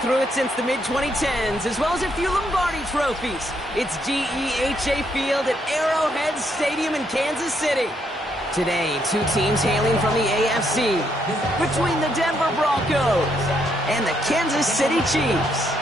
been through it since the mid-2010s, as well as a few Lombardi trophies. It's GEHA Field at Arrowhead Stadium in Kansas City. Today, two teams hailing from the AFC, between the Denver Broncos and the Kansas City Chiefs.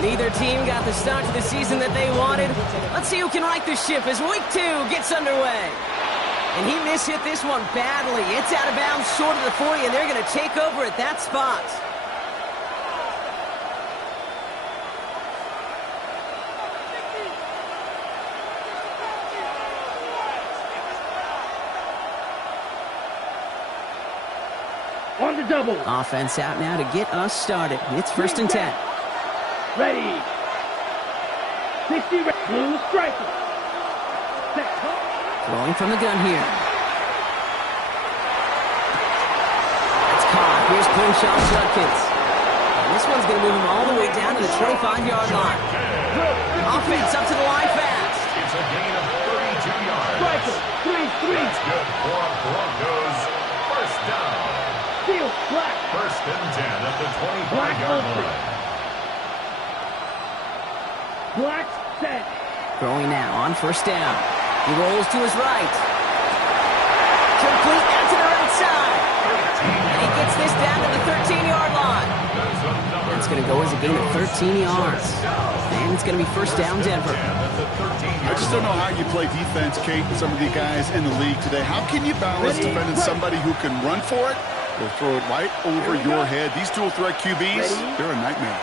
Neither team got the start to the season that they wanted. Let's see who can right the ship as week 2 gets underway. And he mishit this one badly. It's out of bounds short of the 40, and they're going to take over at that spot. On the double. Offense out now to get us started. It's 1st and 10. Ready. 60 blue striker. Set. Throwing from the gun here. It's caught. Here's Crenshaw Judkins. And this one's going to move him all the way down to the 25-yard line. Offense up to the line fast. It's a gain of 32 yards. Striker. 3-3. That's good for Broncos. First down. Field black. 1st and 10 at the 25-yard line. Black set. Throwing now on 1st down. He rolls to his right. Complete out to the right side. And he gets this down to the 13-yard line. That's going to go as a gain of 13 yards. And it's going to be 1st down Denver. I just don't know how you play defense, Kate, and some of the guys in the league today. How can you balance defending somebody who can run for it or throw it right over your head? These dual-threat QBs, they're a nightmare.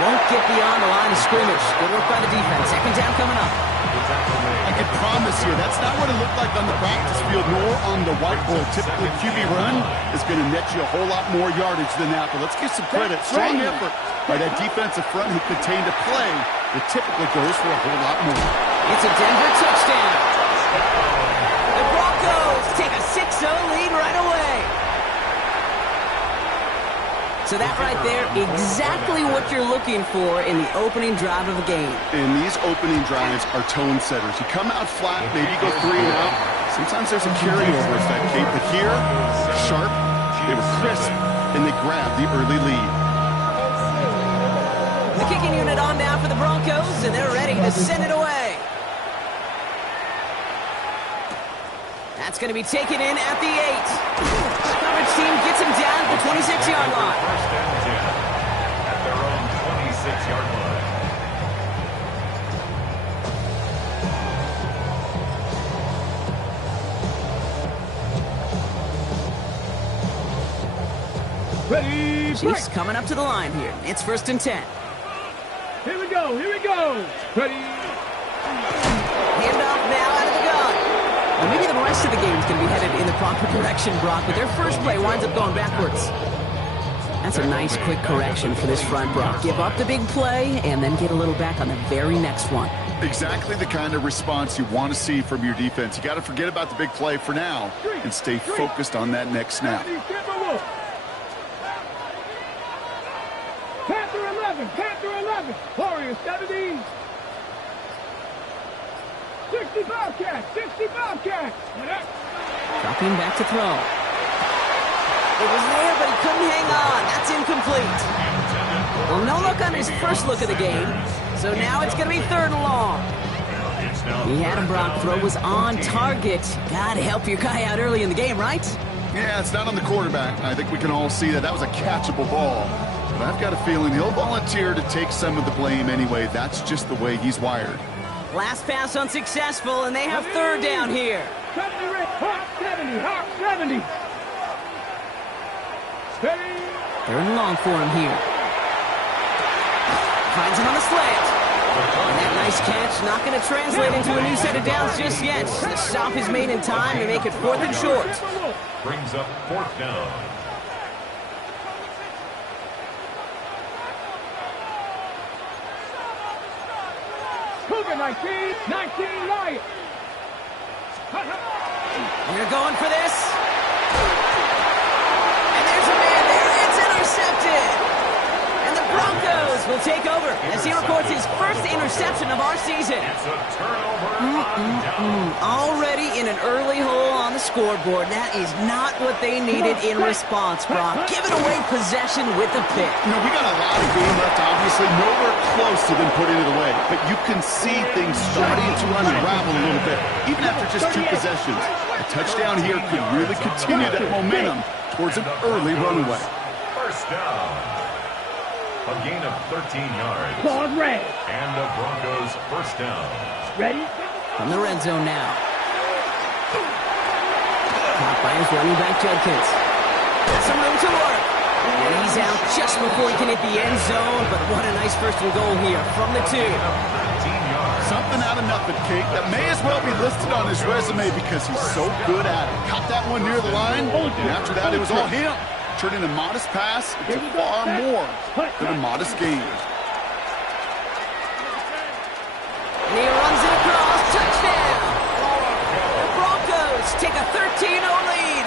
Won't get beyond the line of scrimmage. Good work by the defense. 2nd down coming up. I can promise you, that's not what it looked like on the practice field nor on the whiteboard. Typically, QB run is going to net you a whole lot more yardage than that. But let's give some credit. Strong effort by that defensive front who contained a play that typically goes for a whole lot more. It's a Denver touchdown. The Broncos take a 6-0 lead right away. So that right there, exactly what you're looking for in the opening drive of a game. And these opening drives are tone setters. You come out flat, maybe go 3 and out. Sometimes there's a carryover effect, Kate. But here, sharp, they were crisp, and they grabbed the early lead. The kicking unit on now for the Broncos, and they're ready to send it away. That's going to be taken in at the 8. Coverage team gets him down at the 26-yard line. 1st and 10 at their own 26-yard line. Ready. Chiefs coming up to the line here. It's 1st and 10. Here we go. Here we go. Ready. Handoff now out of the gun. Well, maybe the rest of the game is going to be headed in the proper direction, Brock, but their first play winds up going backwards. That's a nice, quick correction for this front, Brock. Give up the big play and then get a little back on the very next one. Exactly the kind of response you want to see from your defense. You got to forget about the big play for now and stay focused on that next snap. Panther 11. Panther 11. Warriors 70. 60 Bobcats! 60 Bobcats! Dropping back to throw. It was there, but he couldn't hang on. That's incomplete. Well, no look on his first look of the game, so now it's going to be 3rd and long. He had him, Brock. Throw was on target. Got to help your guy out early in the game, right? Yeah, it's not on the quarterback. I think we can all see that. That was a catchable ball. But I've got a feeling he'll volunteer to take some of the blame anyway. That's just the way he's wired. Last pass unsuccessful, and they have 3rd down here. Hawk 70, Hawk 70. Steady. 3rd and long for him here. Finds him on the slant. And that nice catch not going to translate into a new set of downs just yet. The stop is made in time to make it 4th and short. Brings up 4th down. Cougar 19, 19 Lions. They're going for this. And there's a man there. It's intercepted. And the Broncos will take over as he records his first interception of our season. It's a turnover. Already in an early hole on the scoreboard. That is not what they needed in response, Brock. Giving away possession with a pick. You know, we got a lot of game left, obviously. Nowhere close to them putting it away. But you can see things starting to unravel a little bit, even after just 2 possessions. A touchdown here could really continue that momentum towards an early runaway. First down. A gain of 13 yards. Pause red. And the Broncos first down. Ready? From the red zone now. Caught by his running back, Judkins. Got some room to work. And he's out just before he can hit the end zone. But what a nice first and goal here from the 2. 13 yards. Something out of nothing, Kate. That may as well be listed on his resume because he's so good at it. Caught that one near the line, and after that, it was all him. Turning a modest pass into far more than a modest gain. And he runs it across. Touchdown! The Broncos take a 13-0 lead.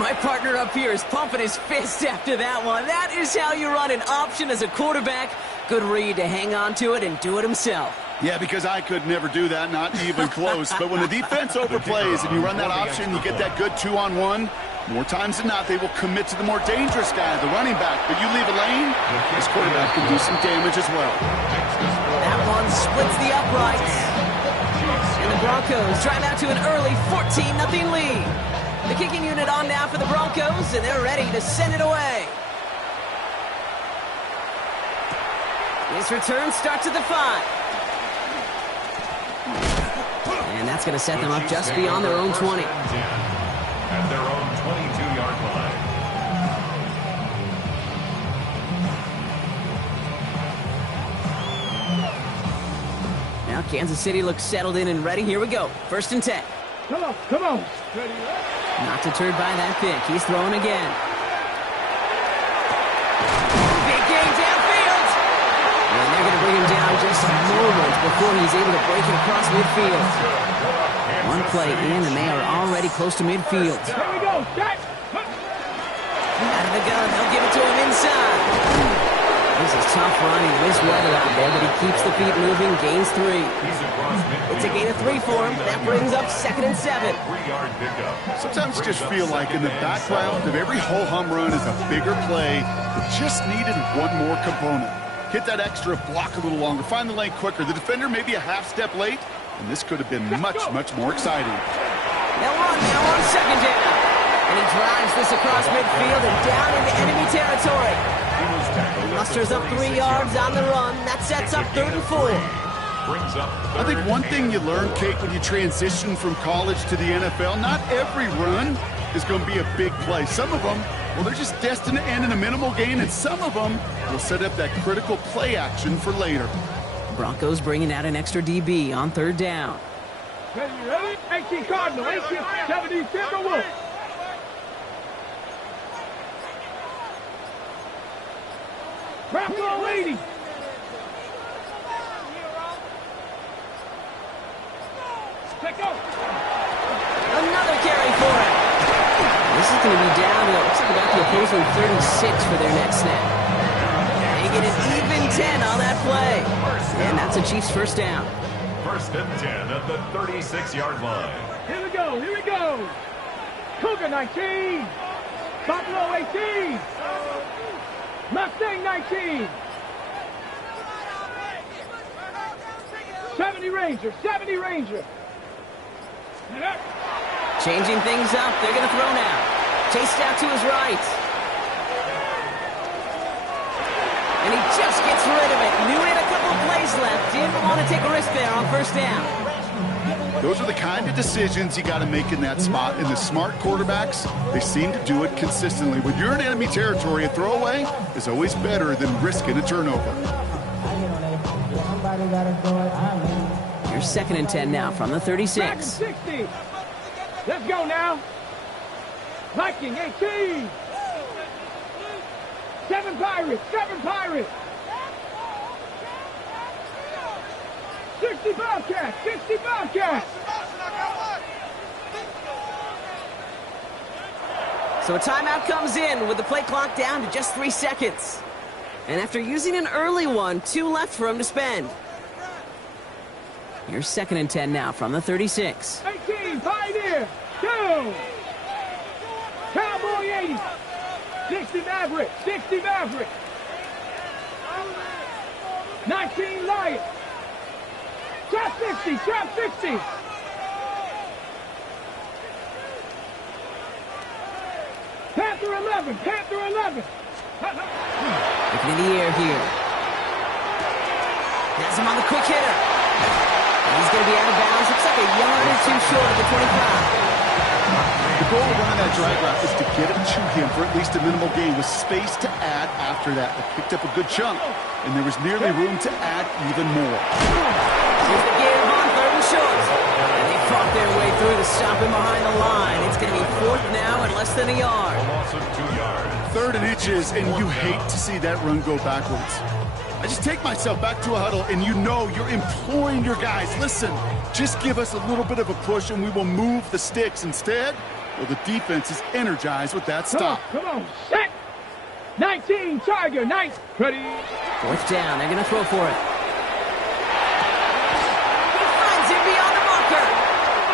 My partner up here is pumping his fist after that one. That is how you run an option as a quarterback. Good read to hang on to it and do it himself. Yeah, because I could never do that, not even close. But when the defense overplays and you run that option, you get that good 2-on-1. More times than not, they will commit to the more dangerous guy, the running back. But you leave a lane, this quarterback can do some damage as well. That one splits the uprights. And the Broncos drive out to an early 14-0 lead. The kicking unit on now for the Broncos, and they're ready to send it away. This return starts at the 5. And that's going to set them up just beyond their own 20. At their own 22-yard line. Now Kansas City looks settled in and ready. Here we go. 1st and 10. Come on, come on. Not deterred by that pick. He's throwing again. Big game downfield. And they're going to bring him down just a moment before he's able to break it across midfield. One play in, and they are already close to midfield. Here we go, set. Out of the gun, they'll give it to him inside. This is tough running. This weather out there, but he keeps the feet moving, gains 3. It's a gain of 3 for him. That brings up 2nd and 7. 3-yard pickup. Sometimes you just feel like in the background of every ho-hum run is a bigger play that just needed one more component. Hit that extra block a little longer, find the lane quicker. The defender may be a half step late, and this could have been much more exciting. They'll run now on 2nd down. And he drives this across midfield and down into enemy territory. He musters up 3 yards on the run. That sets up 3rd and 4. I think one thing you learn, Kate, when you transition from college to the NFL, not every run is going to be a big play. Some of them, well, they're just destined to end in a minimal gain, and some of them will set up that critical play action for later. Broncos bringing out an extra DB on 3rd down. Ready, ready? 18 Cardinal, 18, 17 Timberwolves. Bronco lady. Check out. Another carry for him. This is going to be down to, looks like about the opposing 36 for their next snap. They get an even 10 on that play. And that's a Chiefs first down. 1st and 10 at the 36-yard line. Here we go, here we go. Cougar 19. Buffalo 18. Mustang 19. 70 Ranger, 70 Ranger. Changing things up. They're going to throw now. Chased out to his right. And he just gets rid of it. Knew he had a couple plays left. Didn't want to take a risk there on 1st down. Those are the kind of decisions you got to make in that spot. And the smart quarterbacks, they seem to do it consistently. When you're in enemy territory, a throwaway is always better than risking a turnover. Here's 2nd and 10 now from the 36. 60. Let's go now. Viking 18. 7 Pirates, 7 Pirates. 60 Bobcats! 60 Bobcats! So a timeout comes in with the play clock down to just 3 seconds. And after using an early one, 2 left for him to spend. Here's 2nd and 10 now from the 36. 18, Pioneer! 2! Cowboy 80! 60 Maverick! 60 Maverick! 19 Lion! Trap 60! Trap 60! Panther 11! Panther 11! Looking in the air here. Has him on the quick hitter. And he's going to be out of bounds. Looks like a yard or 2 short of the 25. The goal of running that drag route is to get it to him for at least a minimal gain with space to add after that. They picked up a good chunk, and there was nearly room to add even more. Here's the game on 3rd and short. And they fought their way through to stop him behind the line. It's going to be 4th now and less than a yard. A loss of 2 yards. 3rd and inches, and you hate to see that run go backwards. I just take myself back to a huddle, and you know you're imploring your guys, listen, just give us a little bit of a push, and we will move the sticks. Instead, well, the defense is energized with that stop. Come on, set! 19, Tiger, 9, ready? 4th down, they're going to throw for it. He finds him beyond the marker.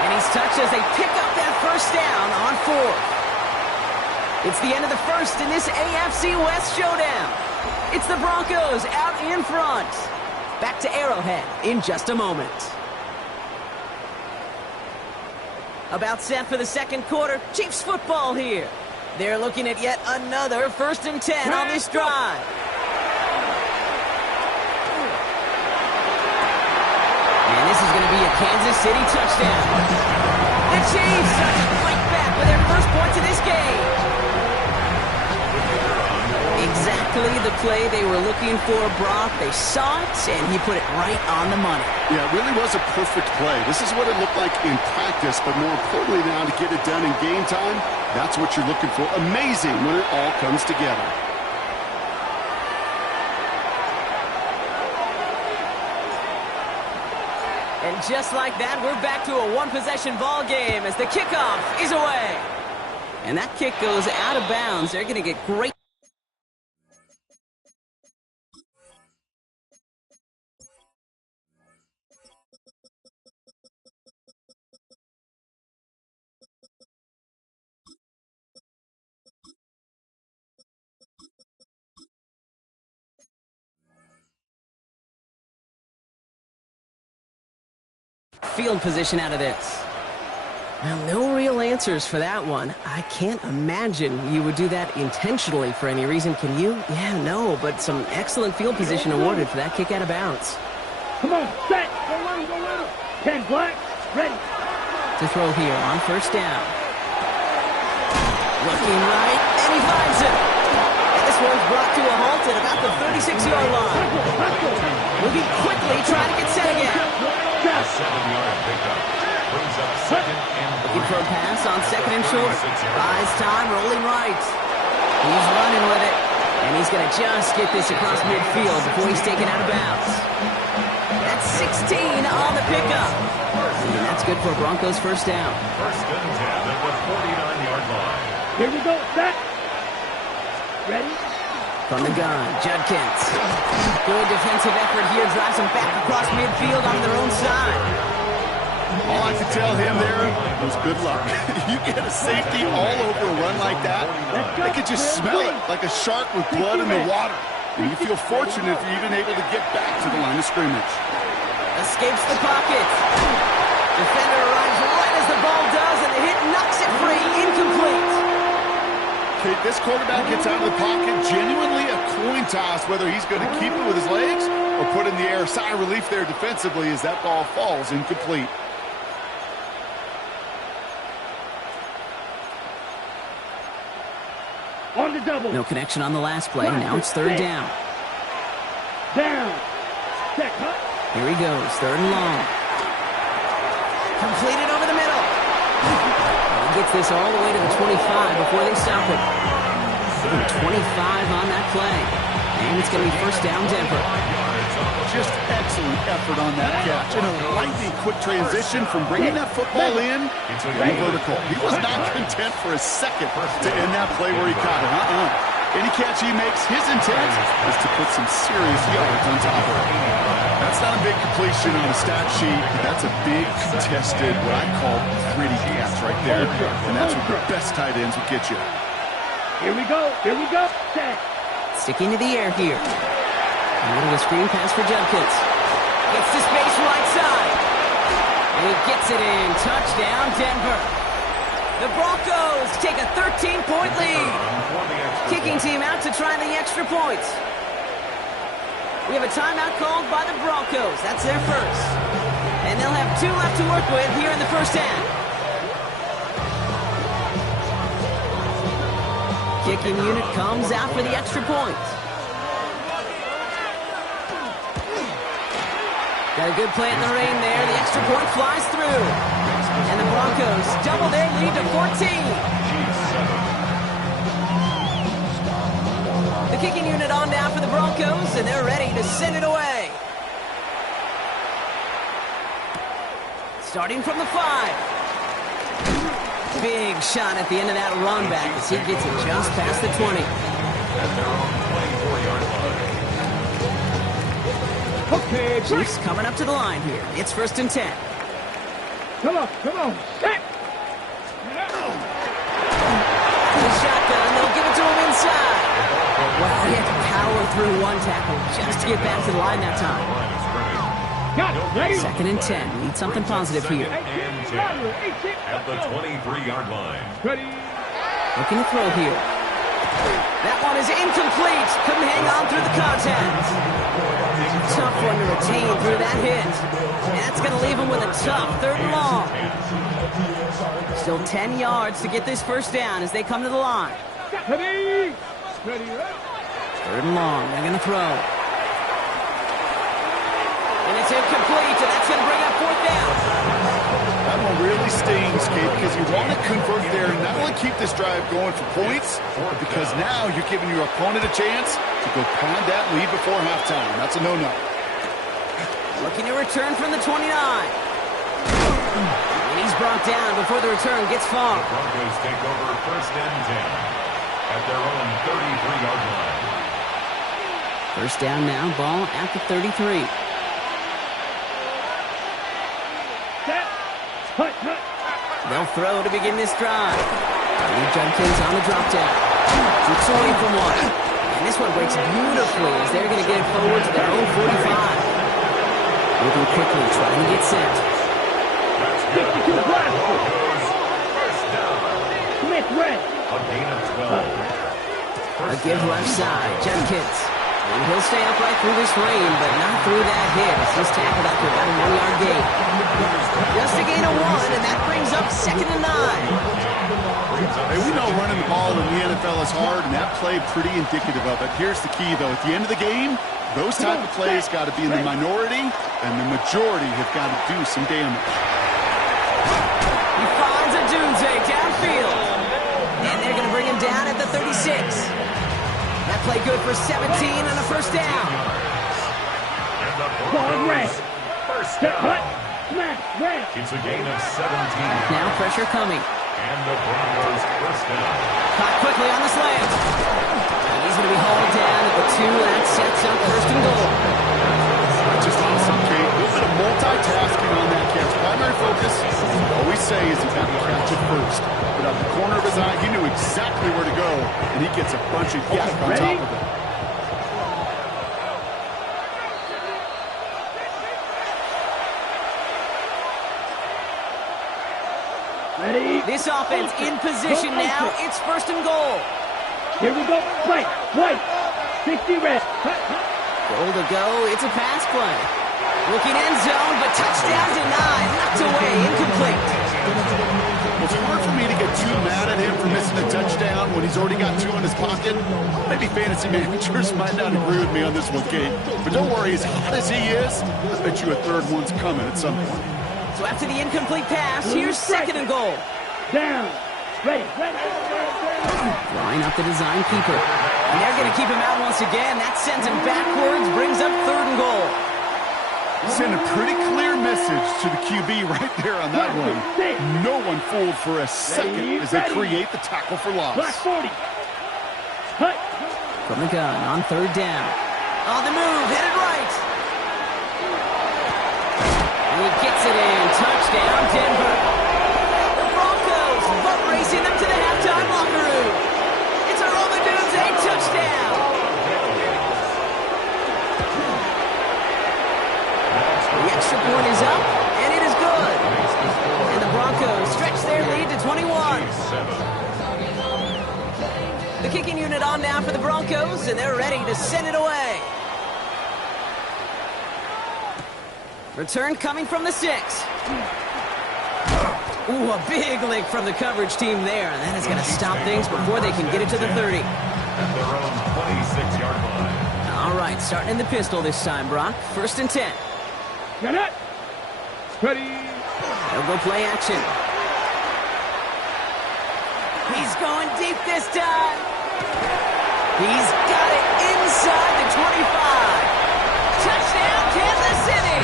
And he's touched as they pick up that 1st down on 4th. It's the end of the 1st in this AFC West showdown. It's the Broncos out in front. Back to Arrowhead in just a moment. About set for the 2nd quarter. Chiefs football here. They're looking at yet another 1st and 10 on this drive. And this is going to be a Kansas City touchdown. The Chiefs start to fight back with their first points of this game. Exactly the play they were looking for, Brock. They saw it, and he put it right on the money. Yeah, it really was a perfect play. This is what it looked like in practice, but more importantly now to get it done in game time, that's what you're looking for. Amazing when it all comes together. And just like that, we're back to a one-possession ball game as the kickoff is away. And that kick goes out of bounds. They're going to get great. Field position out of this. Well, no real answers for that one. I can't imagine you would do that intentionally for any reason, can you? Yeah, no, but some excellent field position awarded for that kick out of bounds. Come on, set! Go on, go on! 10 black, ready! To throw here on 1st down. Looking right, and he finds it! And this one's brought to a halt at about the 36-yard line. Moving quickly, trying to get set again. A 7-yard pickup. Brings up 2nd and 3. Looking for a pass on 2nd and short. Buys time, rolling right. He's running with it. And he's going to just get this across midfield before he's taken out of bounds. That's 16 on the pickup. And that's good for Broncos 1st down. 1st and 10 at the 49-yard line. Here we go, set! Ready? From the gun, Judkins. Good defensive effort here, drives them back across midfield on their own side. All I could tell him there was good luck. You get a safety all over a run like that, they could just smell it like a shark with blood in the water. And you feel fortunate if you're even able to get back to the line of scrimmage. Escapes the pocket. Defender arrives right as the ball does, and the hit knocks it free, incomplete. This quarterback gets out of the pocket, genuinely a coin toss whether he's going to keep it with his legs or put in the air. Sigh of relief there defensively as that ball falls incomplete. On the double. No connection on the last play. Now it's 3rd down. Down. Check, huh? Here he goes, 3rd and long. Completed over the middle. He gets this all the way to the 25 before they stop it. 25 on that play. And it's going to be 1st down Denver. just excellent effort on that catch. And a lightning quick transition from bringing that football in to vertical. He was not content for a second to end that play where he caught it. Any catch he makes, his intent is to put some serious yards on top of it. That's not a big completion on a stat sheet. That's a big contested, what I call gritty catch right there. And that's what the best tight ends will get you. Here we go. Here we go. Set. Sticking to the air here. A little screen pass for Judkins. Gets to space right side. And he gets it in. Touchdown, Denver. The Broncos take a 13-point lead. Kicking team out to try the extra points. We have a timeout called by the Broncos. That's their first. And they'll have 2 left to work with here in the first half. Kicking unit comes out for the extra point. Got a good play in the rain there. The extra point flies through. And the Broncos double their lead to 14. The kicking unit on down for the Broncos, and they're ready to send it away. Starting from the 5. Big shot at the end of that run back as he gets it just past the 20. At their own 24-yard line. Okay, Chiefs coming up to the line here. It's 1st and 10. Come on, come on. Set. The shotgun, they'll give it to him inside. Well, he had to power through one tackle just to get back to the line that time. Got it. Ready? 2nd and 10. We need something positive here. At the 23-yard line. Ready? Looking to throw here. That one is incomplete. Couldn't hang on through the contact. Tough one to retain through that hit. And that's going to leave him with a tough 3rd and long. Still 10 yards to get this first down as they come to the line. Ready? Ready, ready. 3rd and long. They're going to throw. And it's incomplete, and that's going to bring up 4th down. That one really stings, Kate, because you want to convert there and not only keep this drive going for points, but because now you're giving your opponent a chance to go pound that lead before halftime. That's a no-no. Looking to return from the 29. And he's brought down before the return gets far. The Broncos take over 1st and 10 at their own 33-yard line. First down now, ball at the 33. Set. Hut, hut. They'll throw to begin this drive. Lee Judkins on the drop down. Keeps away from one. And this one breaks beautifully as they're going to get it forward to their own 45. Moving quickly, trying to get set. 62 plus. First down. Smith red. A gain of 12. A give left side, Judkins. And he'll stay upright through this rain, but not through that hit. He's tackled after about a 1-yard gain. Just a gain of 1, and that brings up 2nd and 9. Hey, we know running the ball in the NFL is hard, and that play pretty indicative of it. Here's the key, though. At the end of the game, those type of plays got to be in the minority, and the majority have got to do some damage. He finds a Dunze downfield. And they're going to bring him down at the 36. That play good for 17 and a first down. Ball red. First Set. Hut. down. Smash. Red. It's a gain of 17. Now pressure coming. And the Broncos first down. Caught quickly on the slant. And he's going to be hauled down at the 2. That sets up 1st and goal. Just awesome, Kate. A little bit of multitasking on that catch. Primary focus, all we say is he got to catch it first. But out the corner of his eye, he knew exactly where to go, and he gets a bunch of yak on top of it. Ready? This offense in position now. It's 1st and goal. Here we go. Right. White. 60 red. Hut, hut. Goal to go. It's a pass play. Looking end zone, but touchdown denied. Knocked away. Incomplete. Well, it's hard for me to get too mad at him for missing a touchdown when he's already got 2 in his pocket. Maybe fantasy managers might not agree with me on this one, Kate. But don't worry, as hot as he is, I bet you a 3rd one's coming at some point. So after the incomplete pass, here's 2nd and goal. Down. Ready. Ready. Line up the design keeper. And they're going to keep him out once again. That sends him backwards, brings up 3rd and goal. send a pretty clear message to the QB right there on that one. No one fooled for a second as they create the tackle for loss. Black 40. Hut. From the gun on third down. On the move, headed right. And he gets it in. Touchdown, Denver. The Broncos butt racing them to the halftime locker room. It's a Roman Dudes, a touchdown. The extra point is up, and it is good. And the Broncos stretch their lead to 21. The kicking unit on now for the Broncos, and they're ready to send it away. Return coming from the 6. Ooh, a big lick from the coverage team there. And that is going to stop things before they can get it to the 30. At their own 26-yard line. All right, starting in the pistol this time, Brock. 1st and 10. Get it. Ready. They'll go play action. He's going deep this time. He's got it inside the 25. Touchdown, Kansas City.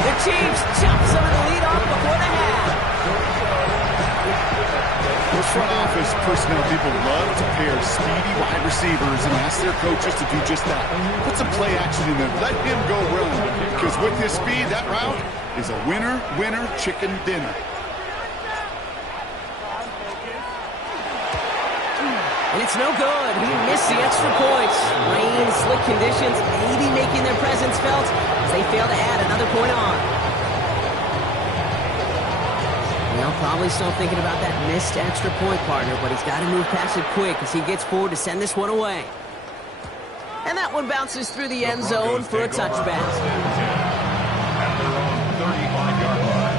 The Chiefs chop some of the lead off before the half. Those front office personnel people love to pair speedy wide receivers and ask their coaches to do just that. Put some play action in there. Let him go run. Because with his speed, that route is a winner, winner, chicken dinner. And it's no good. He missed the extra points. Rain, slick conditions, maybe making their presence felt as they fail to add another point on. Well, probably still thinking about that missed extra point, partner, but he's got to move past it quick as he gets forward to send this one away. And that one bounces through the end zone for a touchback. At their own 35-yard line.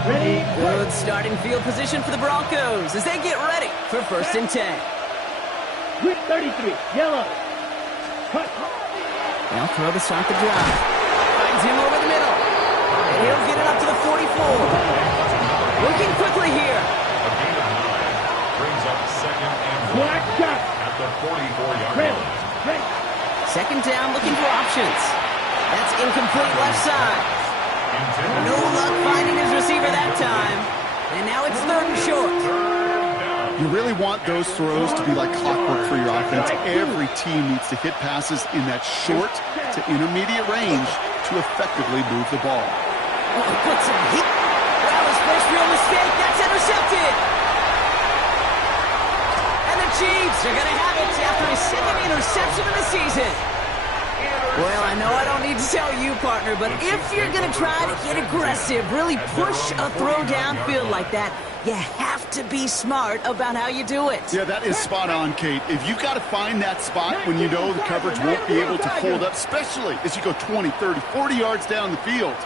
Ready. Good starting field position for the Broncos as they get ready for 1st and 10. Quick 33. Yellow. Cut. They'll throw to start the drive. Finds him over the middle. And he'll get it up to the 44. Looking quickly here. A gain of 9 brings up 2nd and 1 Black shot. at the 44-yard Ready. line. Ready. 2nd down, looking for options. That's incomplete left side. No luck finding his receiver that time. And now it's 3rd and short. You really want those throws to be like clockwork for your offense. Every team needs to hit passes in that short to intermediate range to effectively move the ball. Oh, he puts some heat. Well, his first real mistake. That's intercepted. And the Chiefs are going to have it after his 2nd interception of the season. Well, I know I don't need to tell you, partner, but if you're going to try to get aggressive, really push a throw downfield like that, you have to be smart about how you do it. Yeah, that is spot on, Kate. If you've got to find that spot when you know the coverage won't be able to hold up, especially as you go 20, 30, 40 yards down the field.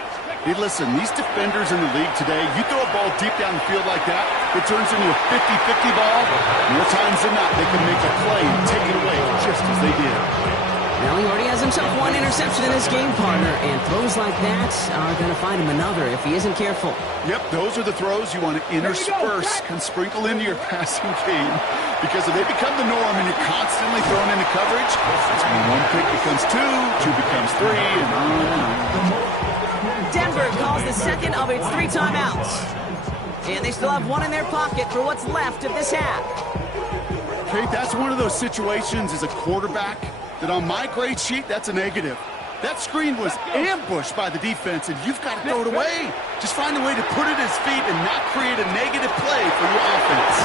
Hey, listen, these defenders in the league today, you throw a ball deep down the field like that, it turns into a 50-50 ball. More times than not, they can make a play and take it away just as they did. Well, he already has himself 1 interception in this game, partner, and throws like that are going to find him another if he isn't careful. Yep, those are the throws you want to intersperse and sprinkle into your passing game. Because if they become the norm and you're constantly thrown into coverage, that's when 1 pick becomes 2, 2 becomes 3, and on and on. Denver calls the 2nd of its 3 timeouts. And they still have 1 in their pocket for what's left of this half. Kate, that's one of those situations as a quarterback that on my grade sheet, that's a negative. That screen was ambushed by the defense, and you've got to throw it away. Just find a way to put it at his feet and not create a negative play for your offense.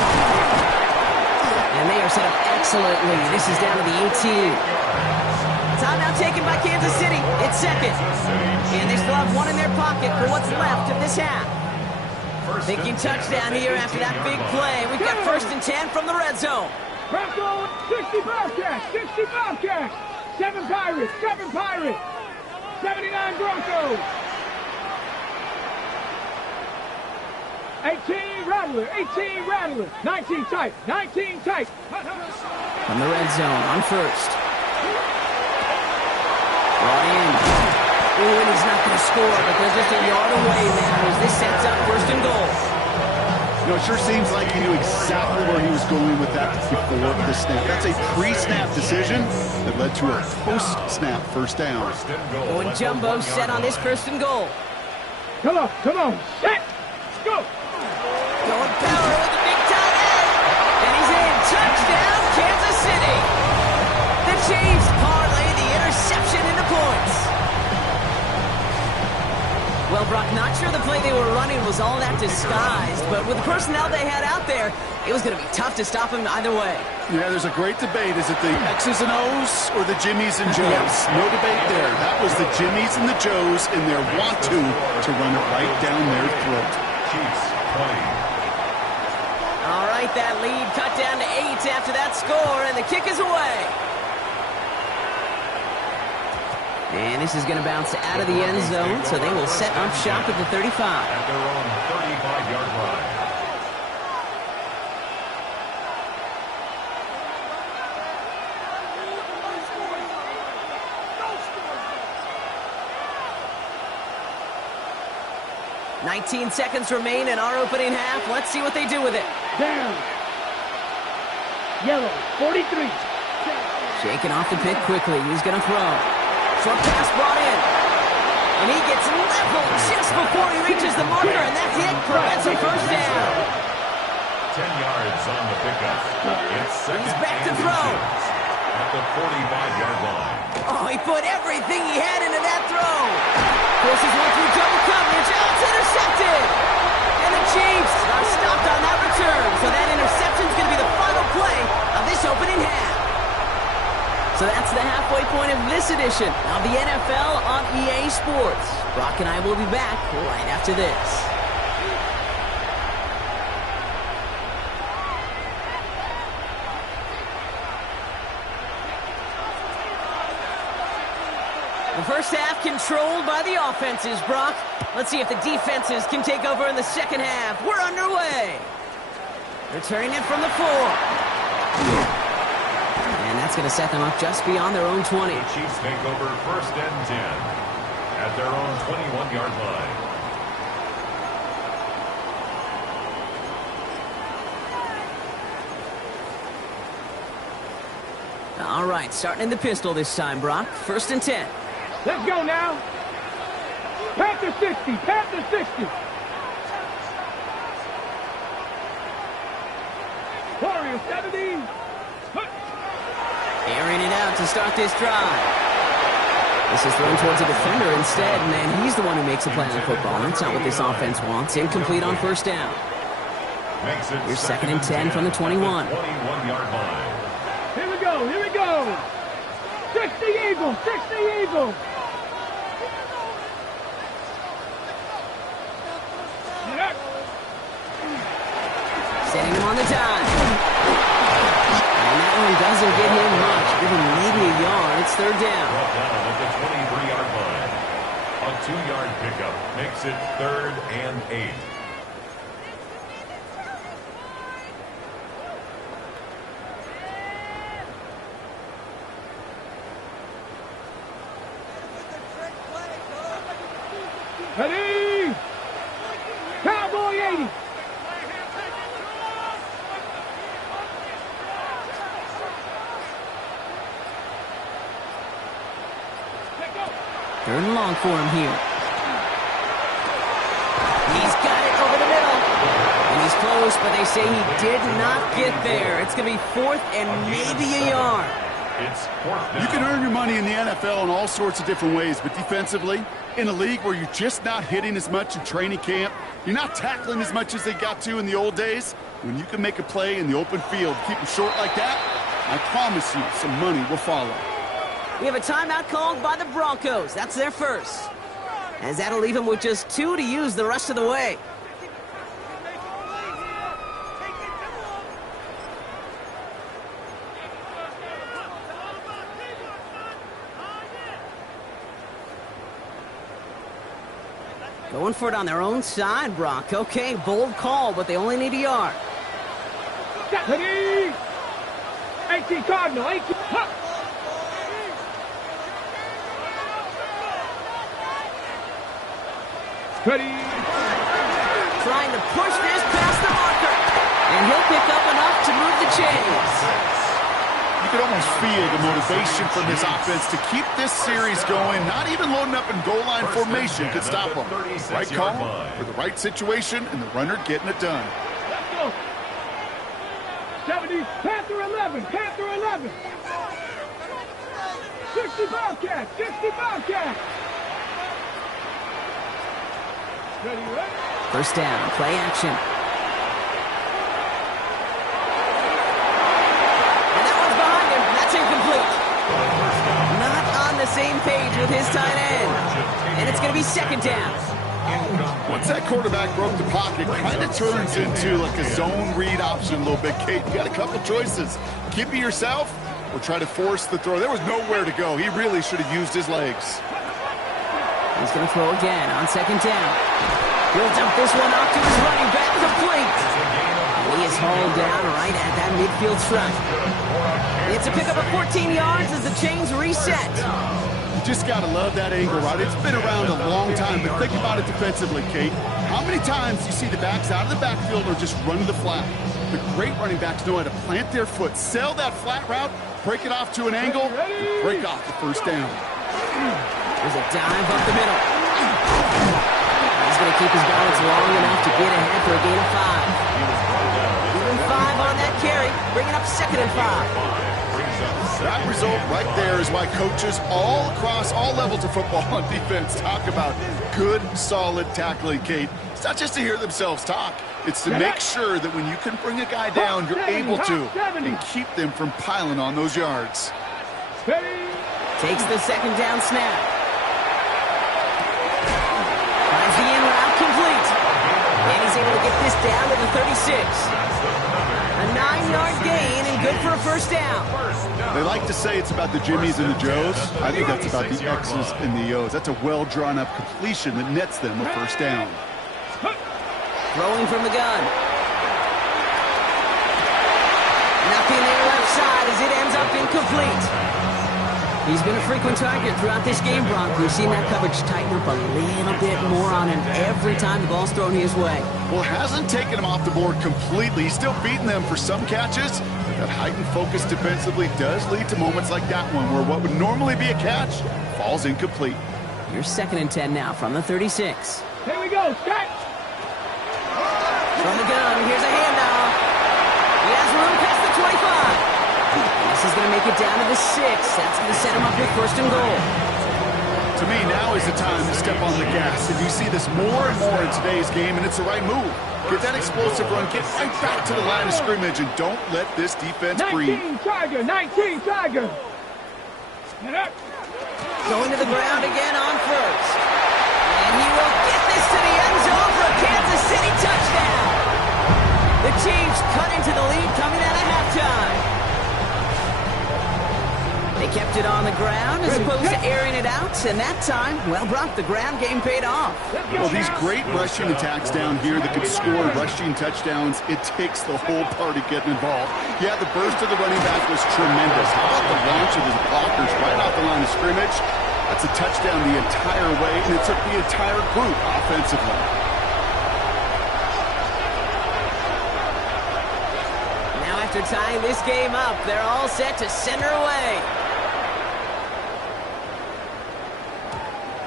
And they are set up excellently. This is down to the 18. Timeout taken by Kansas City. It's 2nd. And they still have 1 in their pocket for what's left of this half. Thinking touchdown here after that big play. We've got 1st and 10 from the red zone. Broncos, 65 cash, 65 cash. 7 Pirates, 7 Pirates. 79 Broncos. 18 Rattler, 18 Rattler. 19 tight, 19 tight. From the red zone on 1st. Brought in. Ooh, and he's not going to score, but they're just a yard away now as this sets up 1st and goal. You know, it sure seems like he knew exactly where he was going with that before the snap. That's a pre-snap decision that led to a post-snap first down. Going jumbo set on this first and goal. Come on, set, go! Going power with the big tight end. And he's in. Touchdown, Kansas City. The Chiefs parlay the interception into points. Well, Brock, not sure the play they were running was all that disguised, but with the personnel they had out there, it was going to be tough to stop him either way. Yeah, there's a great debate. Is it the X's and O's or the Jimmies and Joes? No debate there. That was the Jimmies and the Joes in their want to run it right down their throat. Chiefs 20. All right, that lead cut down to 8 after that score, and the kick is away. And this is going to bounce out of the end zone, so they will set up shop at the 35. At their own 35-yard line. "19 seconds remain in our opening half. Let's see what they do with it." Down. Yellow, 43. Shaking off the pick quickly. He's going to throw. Short pass brought in. And he gets leveled just before he reaches the marker, and that's it. Prevents a first down. 10 yards on the pickup. It's second. He's back to throw. At the 45-yard line. Oh, he put everything he had into that throw. Forces one through double coverage. Oh, it's intercepted. And the Chiefs are stopped on that return. So that interception is going to be the final play of this opening half. So that's the halfway point of this edition of the NFL on EA Sports. Brock and I will be back right after this. The first half controlled by the offenses, Brock. Let's see if the defenses can take over in the second half. We're underway. Returning it from the 4. And that's going to set them up just beyond their own 20. The Chiefs take over first and 10 at their own 21-yard line. All right, starting in the pistol this time, Brock. First and 10. Let's go now. Panther 60, Panther 60. Warrior 70. Airing it out to start this drive. This is thrown towards a defender instead, and then he's the one who makes a play on the football. That's not what this offense wants. Incomplete on first down. Makes it Here's second and 10 from the 21. 21-yard line. Here we go, here we go. 60 Eagles, 60 Eagles. Setting him on the dime. And that one doesn't get him much. Give him maybe a yard. It's third down. Brought down at the 23-yard line. A 2-yard pickup makes it 3rd and 8. Ready? Cowboy 80. Third and long for him here. He's got it over the middle. And he's close, but they say he did not get there. It's going to be 4th and maybe a yard. It's 4th down. You can earn your money in the NFL in all sorts of different ways, but defensively, in a league where you're just not hitting as much in training camp, you're not tackling as much as they got to in the old days, when you can make a play in the open field, keep them short like that, I promise you some money will follow. We have a timeout called by the Broncos. That's their first. As that'll leave them with just 2 to use the rest of the way. Going for it on their own side, Brock. Okay, bold call, but they only need a yard. Ready? 18 Cardinal, 18. Huh. Ready? Trying to push this past the marker. And he'll pick up enough to move the chains. You can almost feel the motivation from this offense to keep this series going. Not even loading up in goal line formation could stop them. Right call for the right situation and the runner getting it done. Let's go. 70, Panther 11, Panther 11. 60 Bobcats, 60 Bobcats. Ready, ready? First down, play action. And that one's behind him. That's incomplete. Not on the same page with his tight end. And it's going to be second down. Once that quarterback broke the pocket, kind of turns into like a zone read option a little bit, Kate. You got a couple choices. Keep it yourself or try to force the throw. There was nowhere to go. He really should have used his legs. He's going to throw again on second down. He'll dump this one off to his running back, complete. He is hauled down right at that midfield stripe. It's a pickup of 14 yards as the chains reset. You just got to love that angle, right? It's been around a long time, but think about it defensively, Kate. How many times do you see the backs out of the backfield or just run the flat? The great running backs know how to plant their foot, sell that flat route, break it off to an angle, and break off the first down. There's a dive up the middle. He's going to keep his balance long enough to get ahead for a gain of 5. Even 5 on that carry, bringing up second and 5. That result right there is why coaches all across all levels of football on defense talk about good, solid tackling, Kate. It's not just to hear themselves talk. It's to make sure that when you can bring a guy down, you're able to and keep them from piling on those yards. Takes the second down snap. Finds the in route complete. And he's able to get this down to the 36. A 9-yard gain and good for a first down. They like to say it's about the Jimmies and the Joes. I think that's about the X's and the O's. That's a well-drawn-up completion that nets them a first down. Throwing from the gun. Nothing there left side as it ends up incomplete. He's been a frequent target throughout this game, Bronco. We've seen that coverage tighten up a little bit more on him every time the ball's thrown his way. Well, hasn't taken him off the board completely. He's still beating them for some catches. But that heightened focus defensively does lead to moments like that one where what would normally be a catch falls incomplete. You're second and 10 now from the 36. Here we go, Scott. From the gun, here's a handoff. He has room past the 25. This is going to make it down to the 6. That's going to set him up with first and goal. To me, now is the time to step on the gas. And you see this more and more in today's game, and it's the right move. Get that explosive run, get right back to the line of scrimmage, and don't let this defense breathe. 19 Tiger, 19 Tiger. Going to the ground again on first. And he will get this to the end zone for a Kansas City touchdown. The Chiefs cut into the lead coming out of halftime. They kept it on the ground as opposed to airing it out, and that time, well, Brock, the ground game paid off. Well, these great rushing attacks down here that can score rushing touchdowns, it takes the whole party getting involved. Yeah, the burst of the running back was tremendous. How about the launch of his blockers right off the line of scrimmage? That's a touchdown the entire way, and it took the entire group offensively. Now after tying this game up, they're all set to send her away.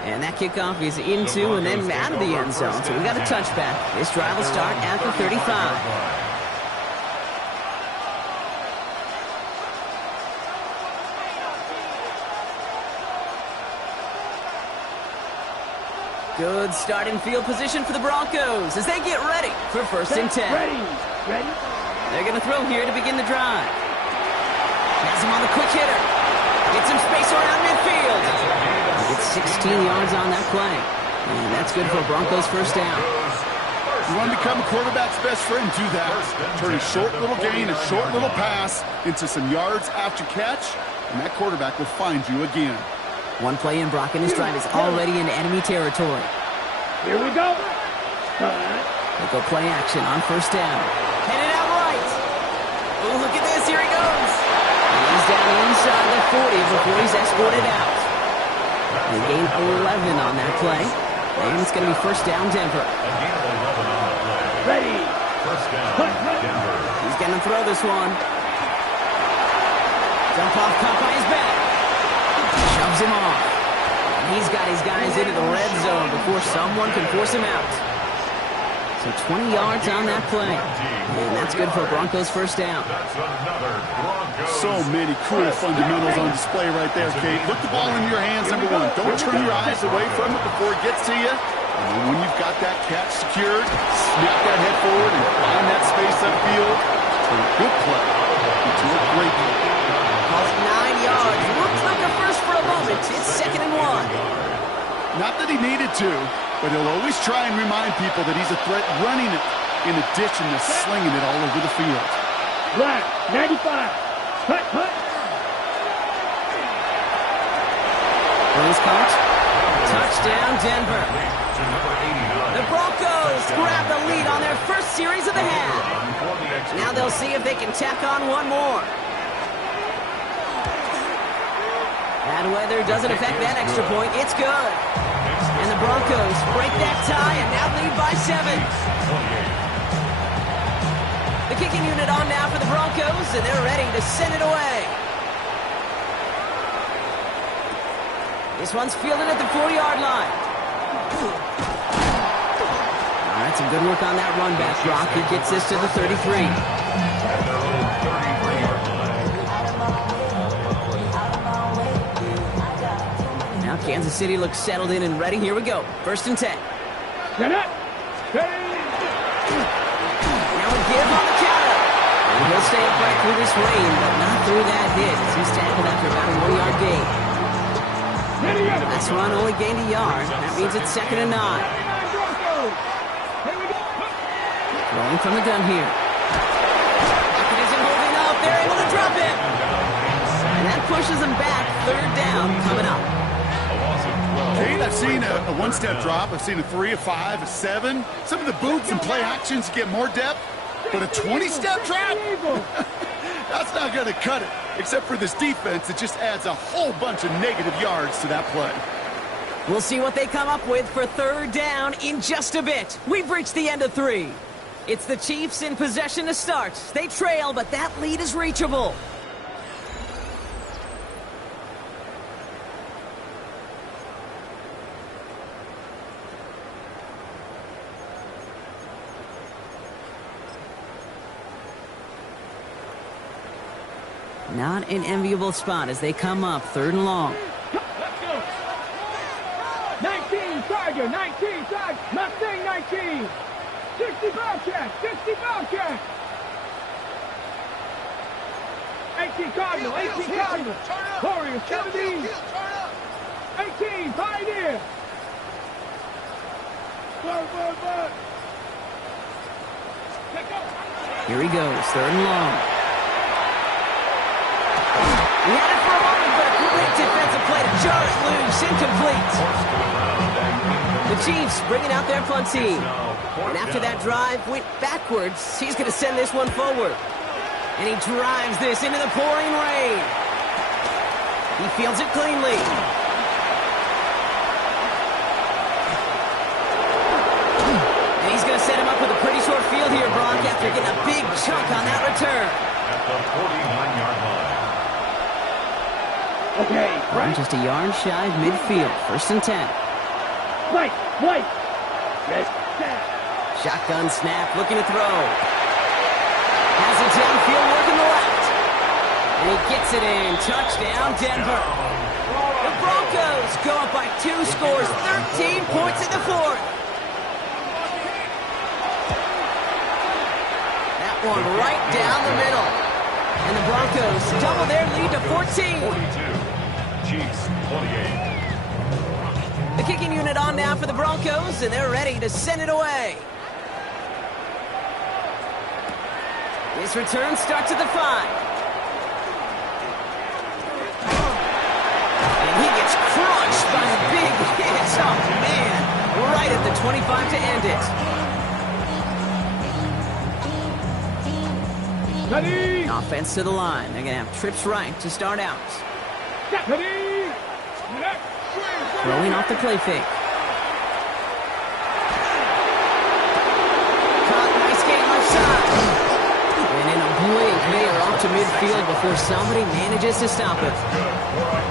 And that kickoff is into and then out of the end zone. So we got a touchback. This drive will start at the 35. Good starting field position for the Broncos as they get ready for first and 10. Ready. They're going to throw here to begin the drive. Has him on the quick hitter. Get some space around midfield. It's 16 yards on that play. And that's good for a Broncos first down. You want to become a quarterback's best friend, do that. Turn a short little gain, a short little pass into some yards after catch, and that quarterback will find you again. One play in, Brock, and this drive is already into enemy territory. Here we go. They go play action on first down. Headed out right. Oh, look at this. Here he goes. And he's down inside the 40 before he's escorted out. They gain 11 on that play. And it's going to be first down, Denver. Ready. First down, Denver. He's going to throw this one. Dump off caught by his back. Shoves him off. And he's got his guys into the red zone before someone can force him out. So 20 yards on that play. And that's good for Broncos first down. So many cool fundamentals on display right there, Kate. Put the ball in your hands, number one. Don't turn your eyes away from it before it gets to you. And then when you've got that catch secured, snap that head forward and find that space upfield. To a good play. To a great play. Calls 9 yards. Looks like a first for a moment. It's 2nd and 1. Not that he needed to, but he'll always try and remind people that he's a threat running it in addition to slinging it all over the field. Black, 95. Hut, hut. Rose caught. Touchdown, Denver. The Broncos grab the lead on their first series of the half. Now they'll see if they can tack on one more. Bad weather doesn't affect that extra point. It's good. And the Broncos break that tie and now lead by 7. The kicking unit on now for the Broncos, and they're ready to send it away. This one's fielded at the 4-yard line. All right, some good work on that run back, Brock. He gets this to the 33. Now Kansas City looks settled in and ready. Here we go. 1st and 10. Get up. Now a give on the counter. And he'll stay upright through this rain, but not through that hit. He's tackled after about a 1-yard gain. Last run only gained a yard. That means it's 2nd and 9. Rolling from the gun here. Pocket isn't holding up. They're able to drop him. And that pushes them back. 3rd down coming up. Kate, I've seen a one-step drop. I've seen a 3, a 5, a 7. Some of the boots and play actions get more depth, but a 20-step drop? That's not going to cut it, except for this defense that just adds a whole bunch of negative yards to that play. We'll see what they come up with for 3rd down in just a bit. We've reached the end of 3. It's the Chiefs in possession to start. They trail, but that lead is reachable. Not an enviable spot as they come up 3rd and long. Let's go. 19, Tiger, 19, Tiger, Mustang 19. 60 Bobcat, 60 Bobcat. 18 Cardinal, 18 Cardinal. Warriors, 17. 18, Pioneer. Here he goes, 3rd and long. He had it for a moment, but a great defensive play to jar it loose. Incomplete. The Chiefs bringing out their punt team. And after that drive went backwards, he's going to send this one forward. And he drives this into the pouring rain. He fields it cleanly. And he's going to set him up with a pretty short field here, Brock, after getting a big chunk on that return. At the 49-yard line. Okay, right. Just a yard shy of midfield. 1st and 10. White. Red. Shotgun snap, looking to throw. Has it downfield, working the left. And he gets it in. Touchdown, Denver. The Broncos go up by 2 scores, 13 points in the 4th. That one right down the middle. And the Broncos double their lead to 14. 42. Chiefs, 28. The kicking unit on now for the Broncos, and they're ready to send it away. This return starts at the 5. And he gets crushed by a big hit. Oh, man. Right at the 25 to end it. Ready. Offense to the line. They're going to have trips right to start out. Ready. Throwing off the play fake. Caught, nice game left side. And in a Blink, they are off to midfield before somebody manages to stop it.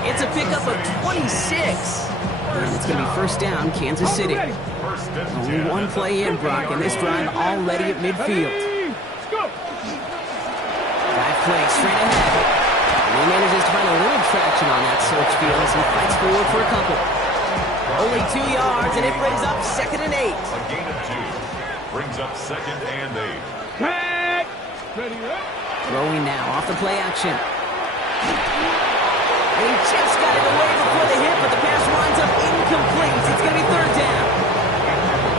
It's a pickup of 26. And it's going to be first down, Kansas City. Only one play in, Brock, and this drive already at midfield. Drive play straight ahead. And he manages to find a little traction on that search field as he fights forward for a couple. Only 2 yards, and it brings up 2nd and 8. A gain of 2. Brings up 2nd and 8. Throwing now off the play action. And he just got it away before the hit, but the pass winds up incomplete. It's going to be 3rd down.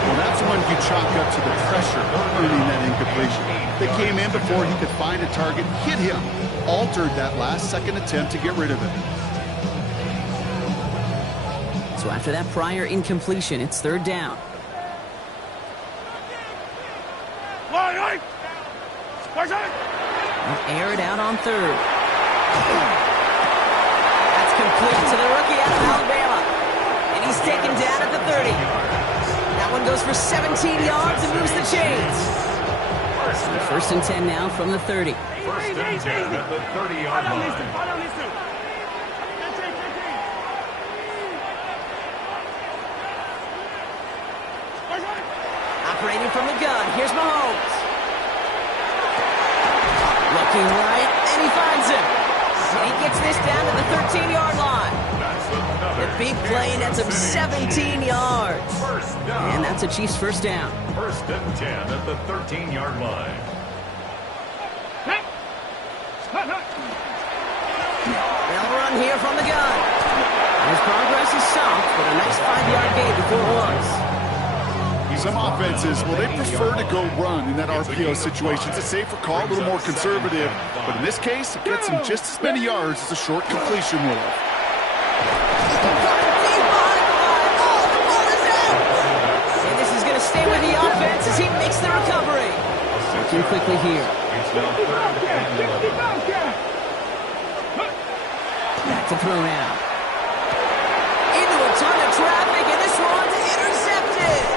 Well, that's when you chalk up to the pressure earning that incompletion. They came in before he could find a target, hit him, altered that last-second attempt to get rid of it. So after that prior incompletion, it's 3rd down. They'll air it out on 3rd. That's complete to the rookie out of Alabama. And he's taken down at the 30. That one goes for 17 yards and moves the chains. First and 10 now from the 30. First and 10 at the 30-yard line. Operating from the gun, here's Mahomes. Looking right, and he finds him. And he gets this down to the 13-yard line. The big play nets him 17 yards. And that's a Chiefs first down. First and 10 at the 13-yard line. They'll run here from the gun. His progress is soft, but a nice 5-yard gain before it was. Some offenses, well, they prefer to go run in that RPO situation. It's a safer call, a little more conservative. But in this case, it gets him just as many yards as a short completion will. And this is going to stay with the offense as he makes the recovery. Working quickly here. Back to throw now. Into a ton of traffic, and this one's intercepted.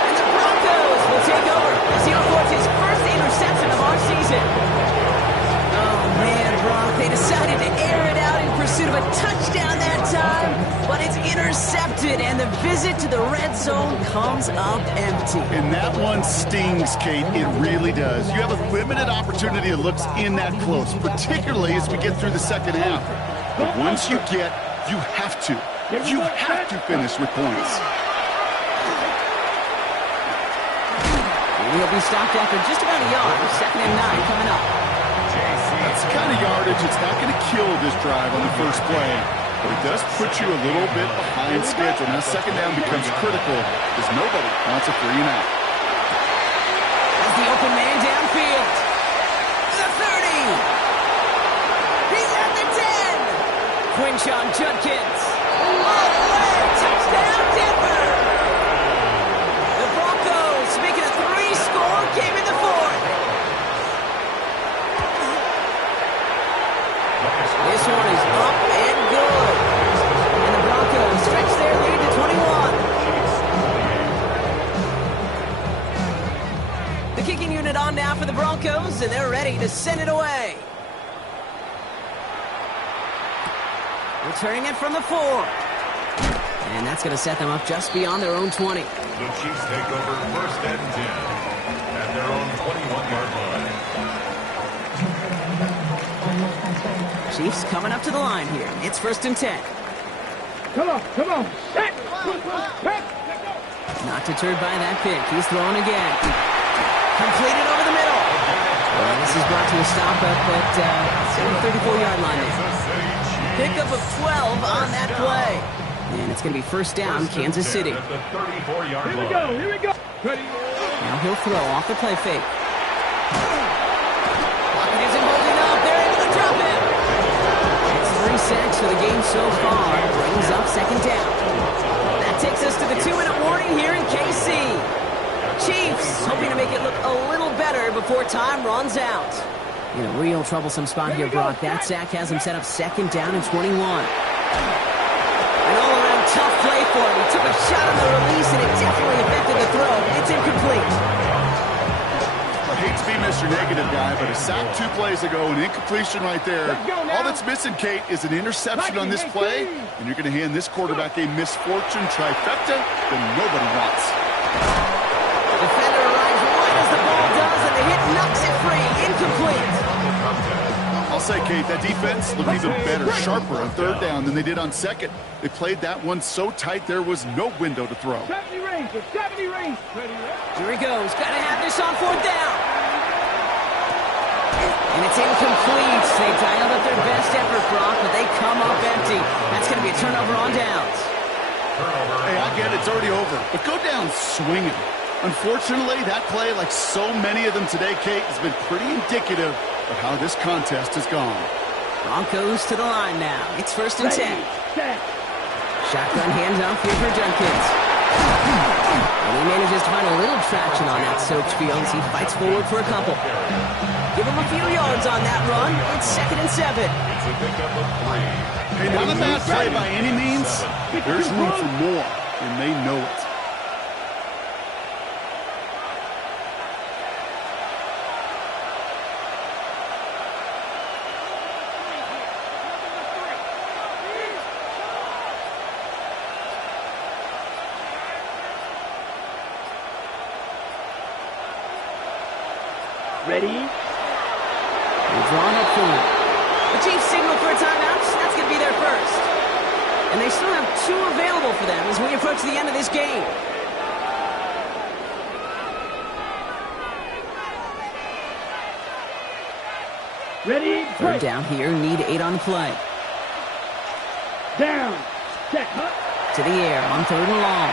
And the Broncos will take over as he records his first interception of our season. Oh, man, Brock, they decided to air it out in pursuit of a touchdown that time, but it's intercepted, and the visit to the red zone comes up empty. And that one stings, Kate. It really does. You have a limited opportunity of looks in that close, particularly as we get through the second half. But once you get, you have to finish with points. He'll be stopped after just about a yard. 2nd and 9 coming up. That's the kind of yardage. It's not going to kill this drive on the first play, but it does put you a little bit behind schedule. Now, 2nd down becomes critical because nobody wants a 3 and out. As the open man downfield. The 30. He's at the 10. Quinshon Judkins. All the way. Touchdown, Denver. The Broncos making a 3-score game in the 4th. This one is up and good. And the Broncos stretch their lead to 21. The kicking unit on now for the Broncos, and they're ready to send it away. Returning it from the 4. And that's going to set them up just beyond their own 20. The Chiefs take over first and 10 at their own 21-yard line. Chiefs coming up to the line here. It's first and 10. Come on. Set. Not deterred by that pick. He's throwing again. Completed over the middle. Well, this is brought to a stop up at the 34-yard line now. Pickup of 12 on that play. And it's going to be first down, Kansas City. At the 34-yard line. Here we go. Ready. Now he'll throw off the play fake. Pocket isn't holding up. They're able to drop him. It's 3 sacks for the game so far. Brings up 2nd down. That takes us to the 2-minute warning here in KC. Chiefs hoping to make it look a little better before time runs out. In a real troublesome spot here, Brock. That sack has him set up 2nd down and 21. An all-around tough play for him. He took a shot on the release, and it definitely affected the throw. It's incomplete. hate to be Mr. Negative guy, but a sack 2 plays ago, an incompletion right there. All that's missing, Kate, is an interception on this play, and you're going to hand this quarterback a misfortune trifecta that nobody wants. Defender arrives right as the ball does, and the hit knocks it free. Incomplete. I'll say, Kate, that defense looked even better, sharper on 3rd down than they did on 2nd. They played that one so tight there was no window to throw. 70 range, 70 range. Here he goes. Got to have this on 4th down. And it's incomplete. They dialed up their best effort, Brock, but they come up empty. That's going to be a turnover on downs. Hey, I get it. It's already over. But go down swinging. Unfortunately, that play, like so many of them today, Kate, has been pretty indicative of how this contest has gone. Broncos to the line now. It's 1st and 10. Set. Shotgun handoff here for Jenkins. And he manages to find a little traction on that soaked field as he fights forward for a couple. Give him a few yards on that run. It's 2nd and 7. It's a pickup of 3. Hey, not a bad play by any means. There's room for more, and they know it. Ready? They're drawn up for it. The Chiefs signal for a timeout. That's going to be their first. And they still have 2 available for them as we approach the end of this game. Ready? 3rd down here. Need 8 on the play. Down. Set. To the air on 3rd and long.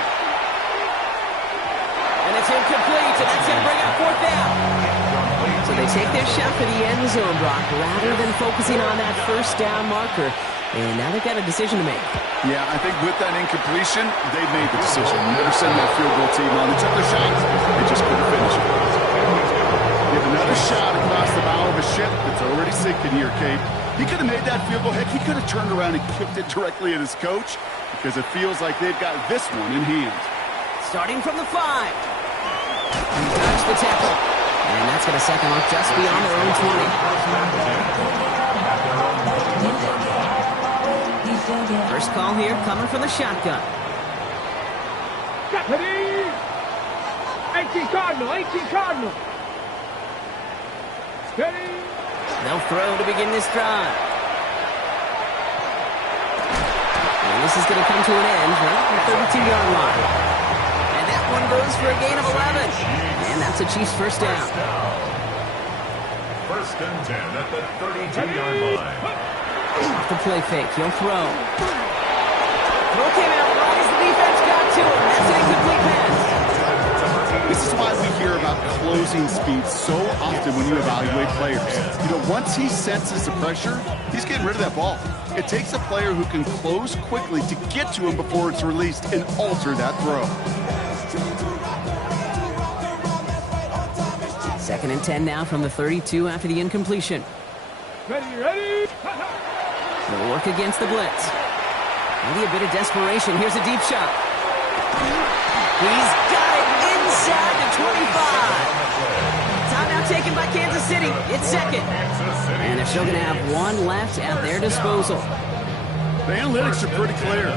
And it's incomplete, and that's going to bring up 4th down. So they take their shot for the end zone, Brock, rather than focusing on that 1st down marker. And now they've got a decision to make. Yeah, I think with that incompletion, they made the decision. Never send that field goal team on. They took their shots. They just couldn't finish it. Give another shot across the bow of a ship that's already sinking here, Kate. He could have made that field goal. Heck, he could have turned around and kicked it directly at his coach because it feels like they've got this one in hand. Starting from the 5. Dodge the tackle. And that's going to set them up just beyond their own 20. First call here coming from the shotgun. Ready? 18 Cardinal, 18 Cardinal. Ready? They'll throw to begin this drive. And this is going to come to an end right at the 32-yard line. And that one goes for a gain of 11. And that's a Chiefs 1st down. 1st and 10 at the 32-yard line. Off the play fake, he'll throw. Throw came out right as the defense got to him. That's an incomplete pass. This is why we hear about closing speed so often when you evaluate players. You know, once he senses the pressure, he's getting rid of that ball. It takes a player who can close quickly to get to him before it's released and alter that throw. 2nd and 10 now from the 32 after the incompletion. Ready? They'll work against the blitz. Maybe a bit of desperation. Here's a deep shot. He's got it inside the 25. Timeout taken by Kansas City. It's 2nd. And they're still going to have 1 left at their disposal. The analytics are pretty clear.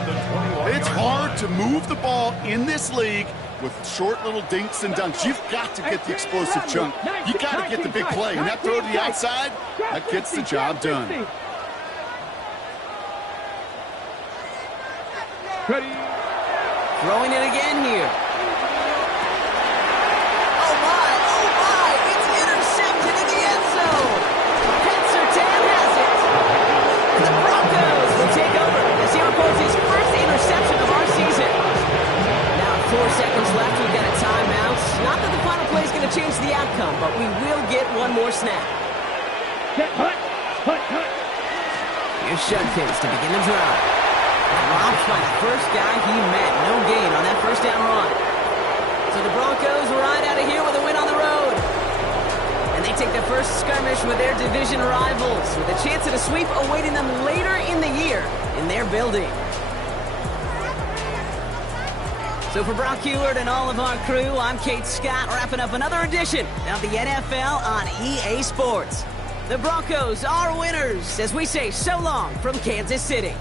It's hard to move the ball in this league with short little dinks and dunks. You've got to get the explosive chunk. You got to get the big play. And that throw to the outside, that gets the job done. Ready? Throwing it again here. Oh my, it's intercepted in the end zone. Petsertan has it. And the Broncos will take over as he records his first interception of our season. Now 4 seconds left, we've got a timeout. Not that the final play is going to change the outcome, but we will get one more snap. Hut. Here's Judkins to begin the drive. Dropped by the first guy he met. No gain on that 1st down run. So the Broncos ride out of here with a win on the road. And they take their first skirmish with their division rivals, with a chance at a sweep awaiting them later in the year in their building. So for Brock Heward and all of our crew, I'm Kate Scott, wrapping up another edition of the NFL on EA Sports. The Broncos are winners as we say so long from Kansas City.